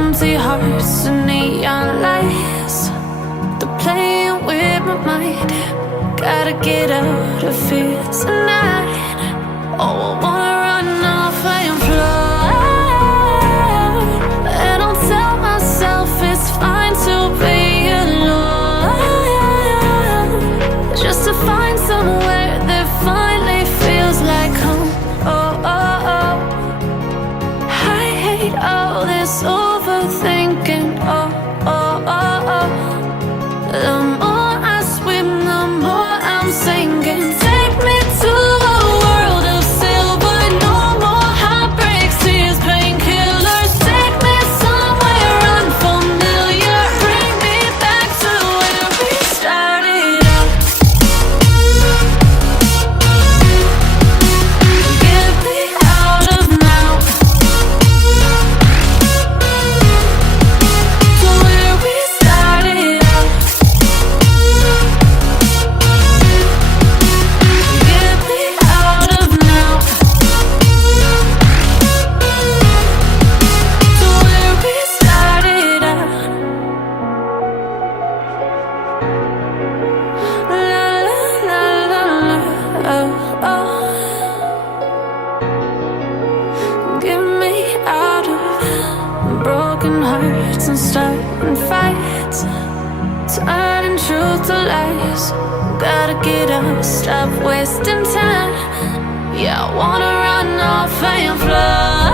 empty hearts and neon lights. They're playing with my mind. Gotta get out of here tonight. Oh, I wanna run off and fly. And I'll tell myself it's fine to be alone, just to find somewhere that finally feels like home. Oh, oh, oh. I hate all this overthinking. Oh, oh, oh, oh. The more I swim, the more I'm sinking. Take me to a world of silver. No more heartbreaks, tears, painkillers. Take me somewhere unfamiliar. Bring me back to where we started out. Get me out of now, to where we started out. Get me out of now, to where we started out. La la la la la, oh, oh. Get me out of broken hearts and starting fights, turning truth to lies. Gotta get up, stop wasting time. Yeah, I wanna run off and fly.